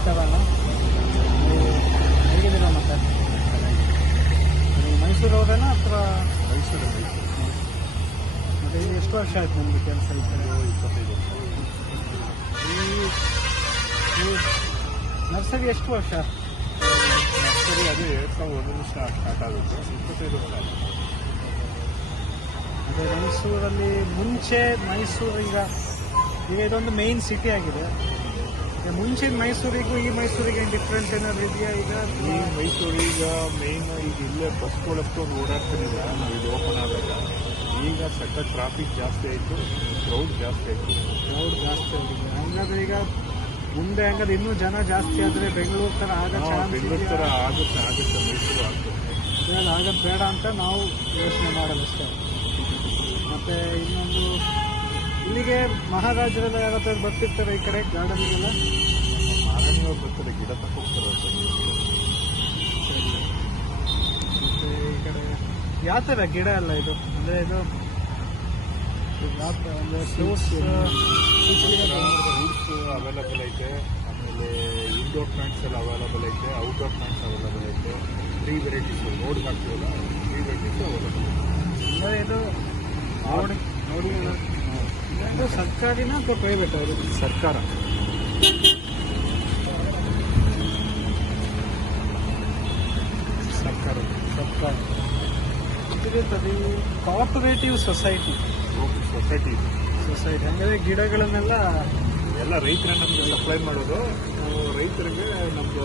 ನಮಸ್ಕಾರ ಅಣ್ಣ. ಹೇಗಿದ್ದೀರ ಮತ್ತೆ? ನೀವು ಮೈಸೂರವರೇನಾ ಅಥವಾ? ಮೈಸೂರು. ಮತ್ತು ಇಲ್ಲಿ ಎಷ್ಟು ವರ್ಷ ಆಯ್ತು ನಿಮ್ಮದು ಕೆಲಸ? ಈ ಕಡೆ 25 ವರ್ಷ. ಈ ನರ್ಸರಿ ಎಷ್ಟು ವರ್ಷ? ನರ್ಸರಿ ಅದು 2001 ಸ್ಟಾರ್ಟ್ ಆಗುತ್ತೆ. 25 ವರ್ಷ ಆಗುತ್ತೆ. ಅದೇ ಮೈಸೂರಲ್ಲಿ ಮುಂಚೆ ಮೈಸೂರು ಈಗ ಇದೊಂದು ಮೇನ್ ಸಿಟಿ ಆಗಿದೆ. ಮುಂಚಿನ ಮೈಸೂರಿಗೂ ಈ ಮೈಸೂರಿಗೆ ಡಿಫ್ರೆನ್ಸ್ ಏನಾದ್ರು ಇದೆಯಾ? ಈಗ ಈ ಮೈಸೂರು ಈಗ ಮೇನ್ ಈಗ ಇಲ್ಲೇ ಬಸ್ಗಳಷ್ಟೊಂದು ಓಡಾಡ್ತಿರಲಿಲ್ಲ ನಾವು ಇದು ಓಪನ್ ಆದಾಗ. ಈಗ ಸಖತ್ ಟ್ರಾಫಿಕ್ ಜಾಸ್ತಿ ಆಯಿತು, ಕ್ರೌಡ್ ಜಾಸ್ತಿ ಆಯಿತು. ಕ್ರೌಡ್ ಜಾಸ್ತಿ ಆಗಿದೆ. ಹಂಗಾದ್ರೆ ಈಗ ಮುಂದೆ ಹಂಗಾದ್ರೆ ಇನ್ನೂ ಜನ ಜಾಸ್ತಿ ಆದರೆ ಬೆಂಗಳೂರು ಥರ ಬೆಂಗಳೂರು ಥರ ಆಗುತ್ತೆ ಮೈಸೂರು ಆಗ್ತದೆ. ಆಗೋದು ಬೇಡ ಅಂತ ನಾವು ಯೋಚನೆ ಮಾಡೋದಷ್ಟೇ. ಮತ್ತು ಇನ್ನೊಂದು ಇಲ್ಲಿಗೆ ಮಹಾರಾಜರೆಲ್ಲ ಯಾವತ್ತಾದ್ರು ಬರ್ತಿರ್ತಾರೆ ಈ ಕಡೆ ಗಾರ್ಡನ್ಗೆಲ್ಲ? ಮಾರಣಿಯವ್ರು ಬರ್ತಾರೆ, ಗಿಡ ತಗೋಗ್ತಾರೆ. ಮತ್ತು ಈ ಕಡೆ ಯಾವ ಥರ ಗಿಡ ಎಲ್ಲ ಇದು? ಅಂದರೆ ಇದು ಯಾವ ಥರ ಅಂದರೆ ಫ್ರೂಟ್ಸ್ ಅವೈಲಬಲ್ ಐತೆ. ಆಮೇಲೆ ಇಂಡೋರ್ ಪ್ಲಾಂಟ್ಸ್ ಎಲ್ಲ ಅವೈಲಬಲ್ ಐತೆ, ಔಟ್ಡೋರ್ ಪ್ಲಾಂಟ್ಸ್ ಅವೈಲಬಲ್ ಐತೆ. 3 ವೆರೈಟೀಸ್ ರೋಡ್ಗೆ ಹಾಕ್ತೀವಲ್ಲ, 3 ವೆರೈಟೀಸ್ ಅವೈಲಬಲ್ ಐತೆ. ಅಂದರೆ ಇದು ನೋಡಿ ಇದು ಸರ್ಕಾರಿನ ಅಥವಾ ಪ್ರೈವೇಟ್? ಅವರು ಸರ್ಕಾರ. ಸರ್ಕಾರ ಇದಿರ್ತದೆ. ಈ ಕೋಆಪರೇಟಿವ್ ಸೊಸೈಟಿ ಅಂದರೆ ಗಿಡಗಳನ್ನೆಲ್ಲ ಎಲ್ಲ ರೈತರೇ ನಮಗೆ ಸಪ್ಲೈ ಮಾಡೋದು. ನಾವು ರೈತರಿಗೆ ನಮ್ಮದು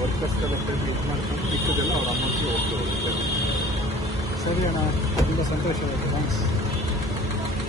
ವರ್ಕರ್ಸ್ಗೆಲ್ಲ ಇದು ಮಾಡ್ಕೊಂಡು ಸಿಕ್ಕೋದೆಲ್ಲ ಅವ್ರ ಅಮೌಂಟ್ಗೆ ಹೋಗ್ತದೆ. ಸರಿ ಅಣ್ಣ, ತುಂಬ ಸಂತೋಷವಾಯಿತು. ಥ್ಯಾಂಕ್ಸ್.